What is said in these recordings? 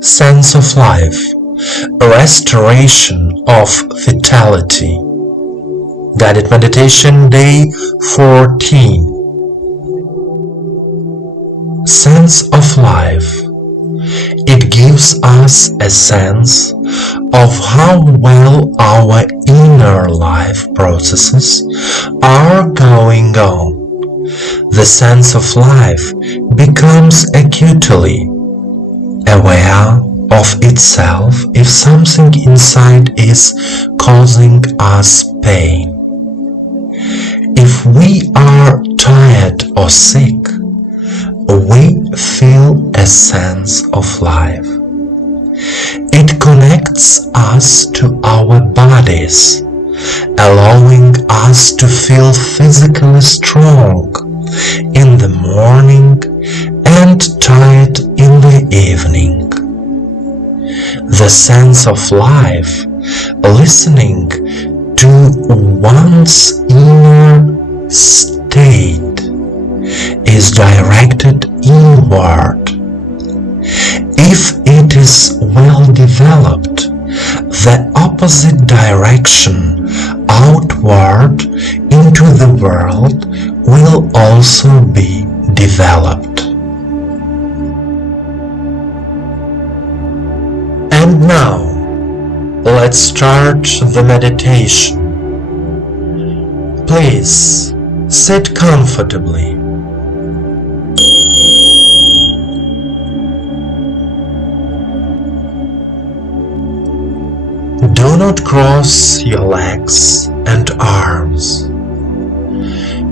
sense of life, a restoration of vitality. Guided Meditation Day 14. Sense of life. It gives us a sense of how well our inner life processes are going on. The sense of life becomes acutely aware of itself if something inside is causing us pain. If we are tired or sick, we feel a sense of life. It connects us to our bodies, allowing us to feel physically strong in the morning and tired in the evening. The sense of life, listening to one's inner state, is directed inward. If it is well developed, the opposite direction outward into the world will also be developed. And now, let's start the meditation. Please sit comfortably. Do not cross your legs and arms.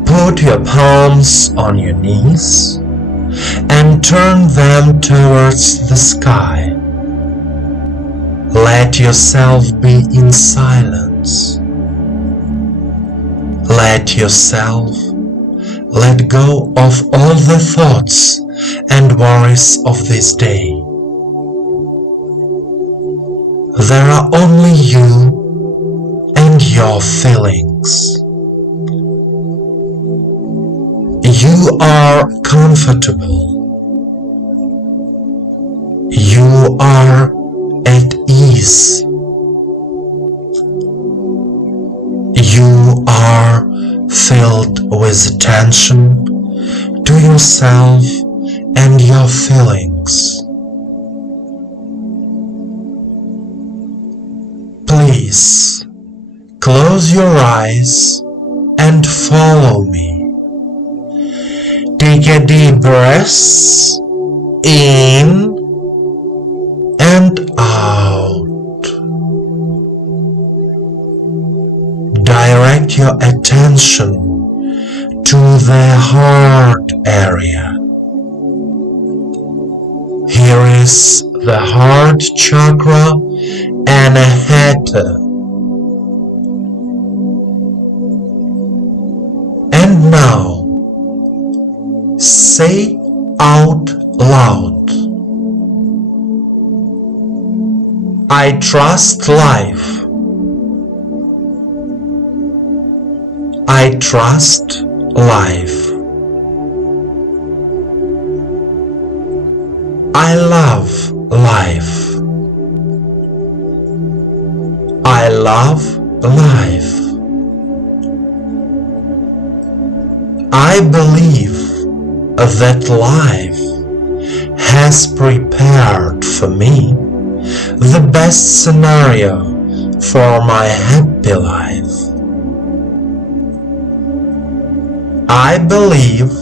Put your palms on your knees and turn them towards the sky. Let yourself be in silence. Let yourself let go of all the thoughts and worries of this day. There are only you and your feelings. You are comfortable. You are at ease. You are filled with attention to yourself and your feelings. Please close your eyes and follow me. Take a deep breath in and out. Direct your attention to the heart area. Here is the heart chakra Anahata. And now, say out loud, I trust life. I trust life. I love life. I love life. I believe that life has prepared for me the best scenario for my happy life. I believe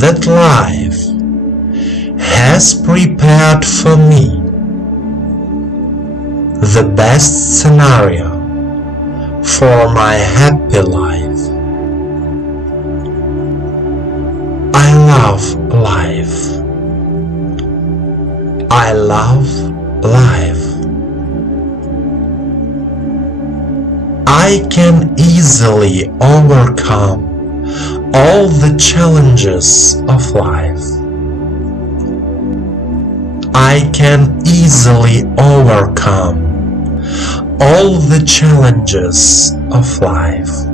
that life has prepared for me the best scenario for my happy life. I love life. I love life. I can easily overcome all the challenges of life. I can easily overcome all the challenges of life.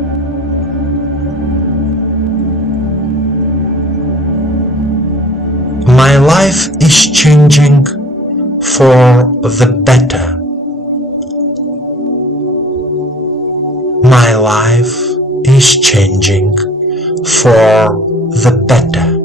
My life is changing for the better. My life is changing for the better.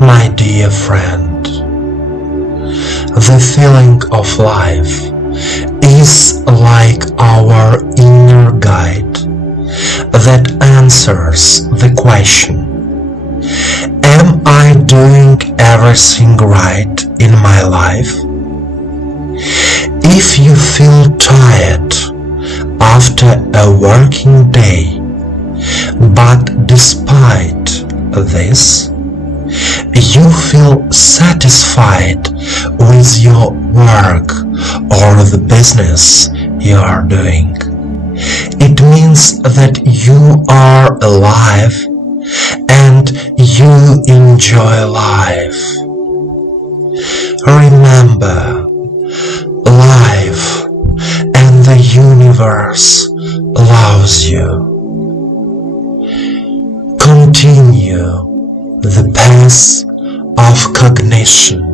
My dear friend, the feeling of life is like our inner guide that answers the question, am I doing everything right in my life? If you feel tired after a working day, but despite this, you feel satisfied with your work or the business you are doing, it means that you are alive and you enjoy life. Remember, life and the universe loves you. Continue the path of cognition